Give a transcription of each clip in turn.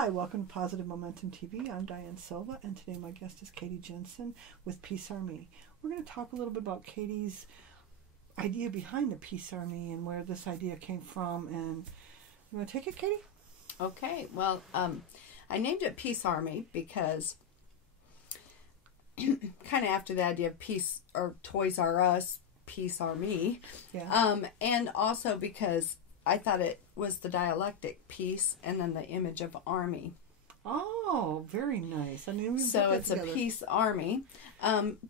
Hi, welcome to Positive Momentum TV. I'm Diane Silva, and today my guest is Katie Jensen with Peace Army. We're going to talk a little bit about Katie's idea behind the Peace Army and where this idea came from. And you want to take it, Katie? Okay. Well, I named it Peace Army because kind of after the idea of peace, or Toys R Us, Peace Army. Yeah. And also because I thought it was the dialectic peace and then the image of army. Oh, very nice. So it's together. A peace army.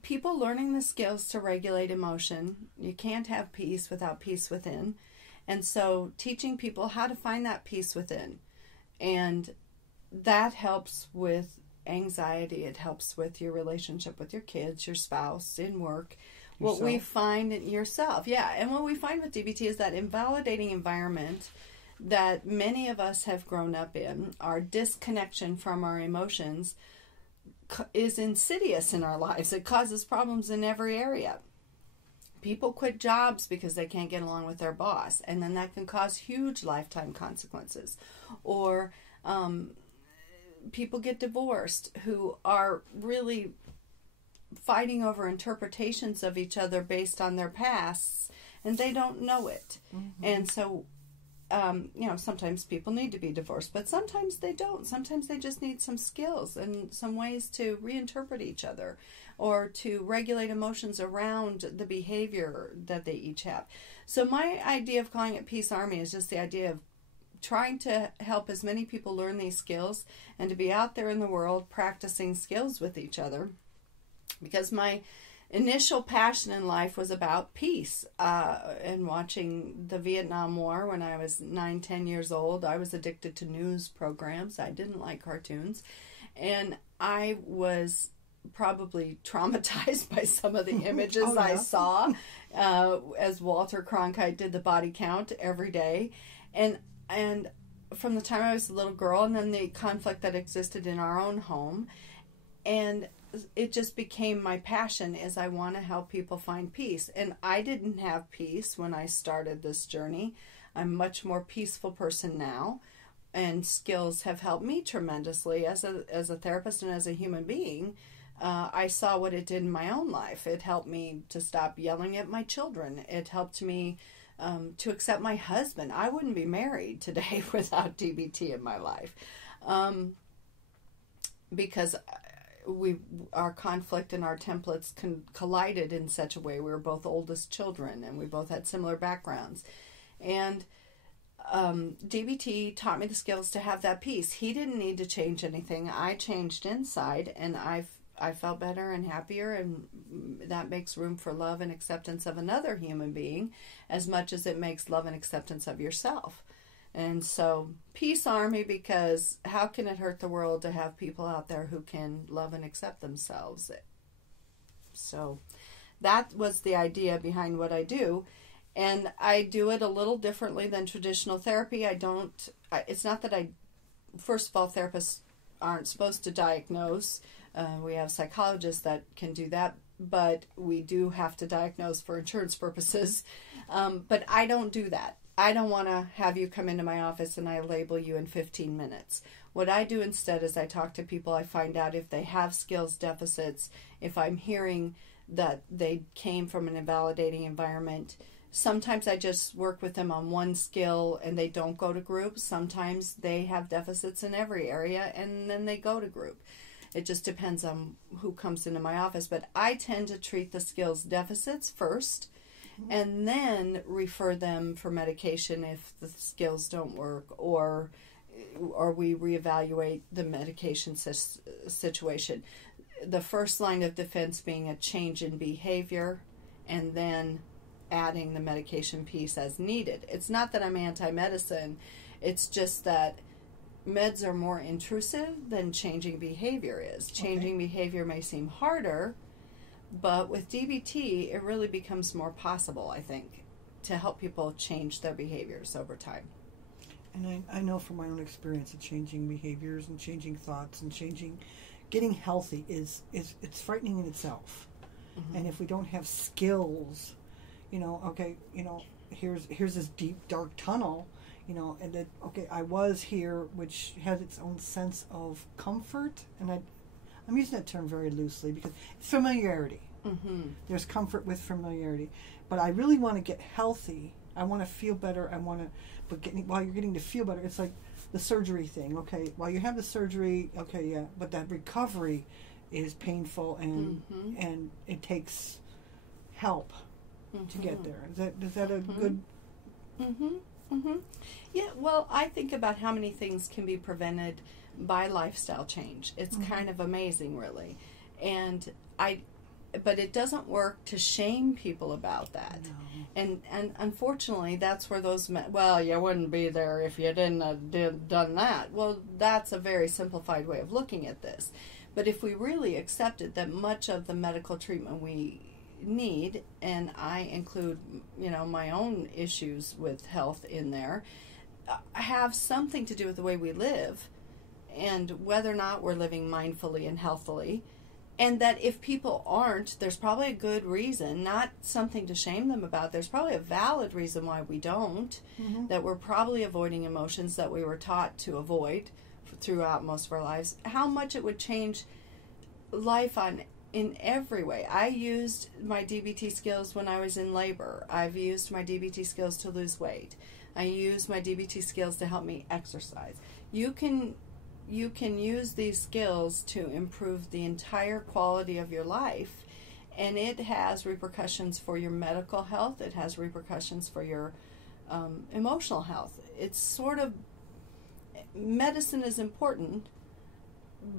People learning the skills to regulate emotion. You can't have peace without peace within. And so teaching people how to find that peace within. And that helps with anxiety. It helps with your relationship with your kids, your spouse, in work. What we find in yourself, and what we find with DBT is that invalidating environment that many of us have grown up in, our disconnection from our emotions, is insidious in our lives. It causes problems in every area. People quit jobs because they can't get along with their boss, and then that can cause huge lifetime consequences. Or people get divorced who are really fighting over interpretations of each other based on their pasts, and they don't know it. Mm-hmm. And so, sometimes people need to be divorced, but sometimes they don't. Sometimes they just need some skills and some ways to reinterpret each other or to regulate emotions around the behavior that they each have. So my idea of calling it Peace Army is just the idea of trying to help as many people learn these skills and to be out there in the world practicing skills with each other. Because my initial passion in life was about peace. And watching the Vietnam War when I was 9-10 years old, I was addicted to news programs. I didn't like cartoons. And I was probably traumatized by some of the images I saw as Walter Cronkite did the body count every day. And from the time I was a little girl, and then the conflict that existed in our own home. And it just became my passion, is I want to help people find peace. And I didn't have peace when I started this journey. I'm a much more peaceful person now, and skills have helped me tremendously as a therapist and as a human being. I saw what it did in my own life. It helped me to stop yelling at my children. It helped me to accept my husband. I wouldn't be married today without DBT in my life, because our conflict and our templates collided in such a way. We were both oldest children, and we both had similar backgrounds. And DBT taught me the skills to have that peace. He didn't need to change anything. I changed inside, and I felt better and happier, and that makes room for love and acceptance of another human being as much as it makes love and acceptance of yourself. And so, Peace Army, because how can it hurt the world to have people out there who can love and accept themselves? So, that was the idea behind what I do. And I do it a little differently than traditional therapy. It's not that first of all, therapists aren't supposed to diagnose. We have psychologists that can do that, but we do have to diagnose for insurance purposes. But I don't do that. I don't want to have you come into my office and I label you in 15 minutes. What I do instead is I talk to people. I find out if they have skills deficits, if I'm hearing that they came from an invalidating environment. Sometimes I just work with them on one skill and they don't go to group. Sometimes they have deficits in every area and then they go to group. It just depends on who comes into my office. But I tend to treat the skills deficits first, and then refer them for medication if the skills don't work, or we reevaluate the medication situation. The first line of defense being a change in behavior, and then adding the medication piece as needed. It's not that I'm anti-medicine, it's just that meds are more intrusive than changing behavior is. Changing behavior may seem harder, but with DBT, it really becomes more possible, I think, to help people change their behaviors over time. And I know from my own experience that changing behaviors and changing thoughts and getting healthy it's frightening in itself. Mm-hmm. And if we don't have skills, here's this deep, dark tunnel, you know, and that, okay, I was here, which has its own sense of comfort, and I'm using that term very loosely because it's familiarity. Mm-hmm. There's comfort with familiarity, but I really want to get healthy. I want to feel better. While you're getting to feel better, it's like the surgery thing. Okay, while you have the surgery, okay, yeah, but that recovery is painful, and and it takes help to get there. Is that a good? Yeah. Well, I think about how many things can be prevented by lifestyle change. It's kind of amazing, really, but it doesn't work to shame people about that. No. And unfortunately, that's where those, well, you wouldn't be there if you didn't have done that. Well, that's a very simplified way of looking at this. But if we really accepted that much of the medical treatment we need, and I include, you know, my own issues with health in there, have something to do with the way we live and whether or not we're living mindfully and healthily. And that if people aren't, there's probably a good reason, not something to shame them about. There's probably a valid reason why we don't, that we're probably avoiding emotions that we were taught to avoid throughout most of our lives. How much it would change life in every way. I used my DBT skills when I was in labor. I've used my DBT skills to lose weight. I use my DBT skills to help me exercise. You can use these skills to improve the entire quality of your life, and it has repercussions for your medical health. It has repercussions for your emotional health. It's sort of, medicine is important,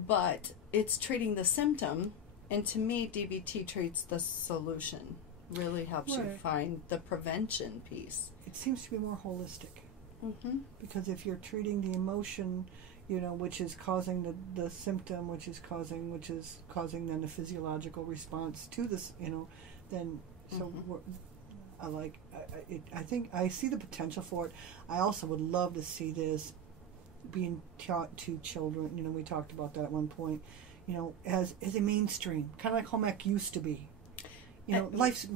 but it's treating the symptom, and to me, DBT treats the solution. Really helps you find the prevention piece. It seems to be more holistic. Because if you're treating the emotion, you know, which is causing the symptom, which is causing then the physiological response to this, you know, then so I think I see the potential for it. I also would love to see this being taught to children. You know, we talked about that at one point. You know, as a mainstream, kind of like home ec used to be. You know, life's.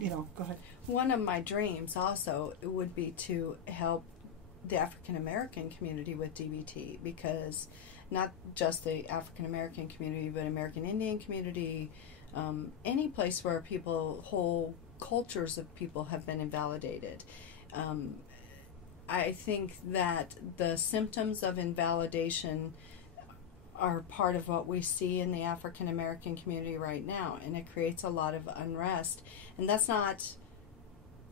You know, go ahead. One of my dreams also would be to help the African American community with DBT, because not just the African American community, but American Indian community, any place where whole cultures of people have been invalidated. I think that the symptoms of invalidation are part of what we see in the African American community right now, and it creates a lot of unrest. And that's not,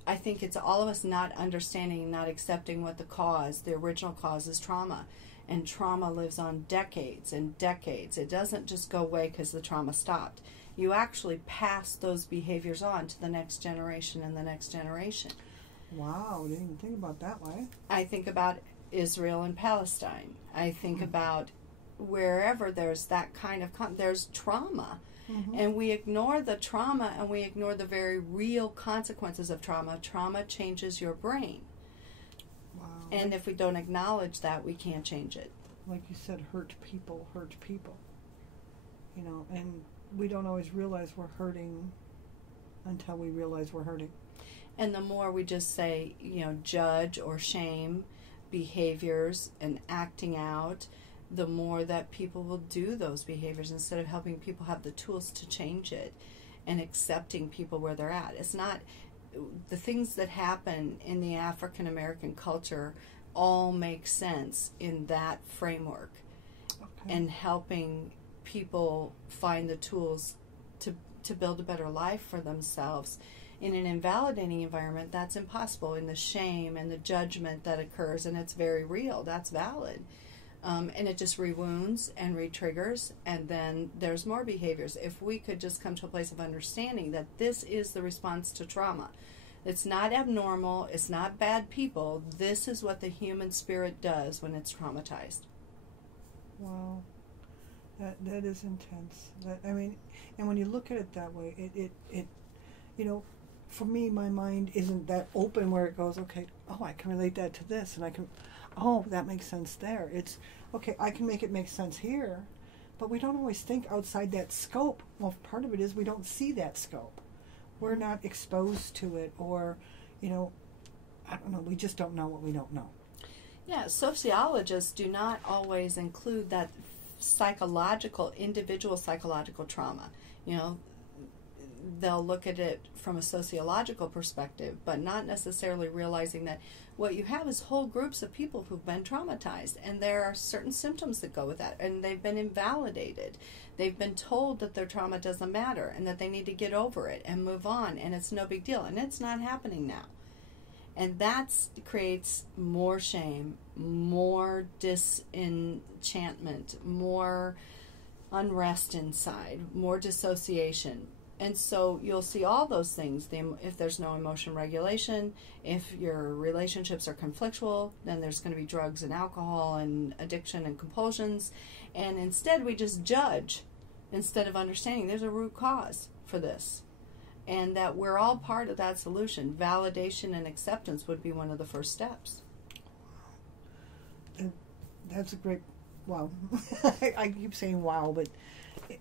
I think it's all of us not understanding, not accepting what the original cause is trauma. And trauma lives on decades and decades. It doesn't just go away because the trauma stopped. You actually pass those behaviors on to the next generation and the next generation. Wow, I didn't even think about that way. I think about Israel and Palestine. I think about wherever there's that kind of there's trauma. And we ignore the trauma, and we ignore the very real consequences of trauma. Trauma changes your brain. Wow. And if we don't acknowledge that, we can't change it. Like you said, hurt people. You know, and we don't always realize we're hurting until we realize we're hurting. And the more we just say, you know, judge or shame behaviors and acting out, the more that people will do those behaviors instead of helping people have the tools to change it and accepting people where they're at. It's not, the things that happen in the African American culture all make sense in that framework. And helping people find the tools to build a better life for themselves. In an invalidating environment, that's impossible. In the shame and the judgment that occurs, and it's very real, that's valid. And it just rewounds and re-triggers, and then there's more behaviors. If we could just come to a place of understanding that this is the response to trauma. It's not abnormal, it's not bad people. This is what the human spirit does when it's traumatized. Wow. That is intense. I mean, and when you look at it that way, it you know, for me, my mind isn't that open where it goes, okay, oh, I can relate that to this, and I can, oh, that makes sense there. It's, okay, I can make it make sense here, but we don't always think outside that scope. Well, part of it is we don't see that scope. We're not exposed to it, or, you know, I don't know, we just don't know what we don't know. Yeah, sociologists do not always include that individual psychological trauma. You know, they'll look at it from a sociological perspective, but not necessarily realizing that what you have is whole groups of people who've been traumatized, and there are certain symptoms that go with that, and they've been invalidated. They've been told that their trauma doesn't matter and that they need to get over it and move on, and it's no big deal, and it's not happening now. And that creates more shame, more disenchantment, more unrest inside, more dissociation. And so you'll see all those things. If there's no emotion regulation, if your relationships are conflictual, then there's going to be drugs and alcohol and addiction and compulsions. And instead we just judge instead of understanding there's a root cause for this. And that we're all part of that solution. Validation and acceptance would be one of the first steps. And that's a great, wow. I keep saying wow, but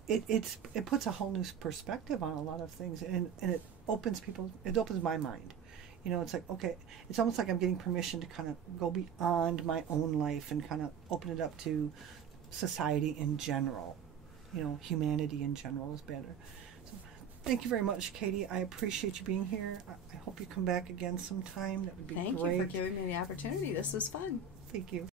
it puts a whole new perspective on a lot of things, and it opens my mind. You know, it's like, okay, it's almost like I'm getting permission to kind of go beyond my own life and kind of open it up to society in general. You know, humanity in general is better. So thank you very much, Katie. I appreciate you being here. I hope you come back again sometime. That would be great. Thank you for giving me the opportunity. This was fun. Thank you.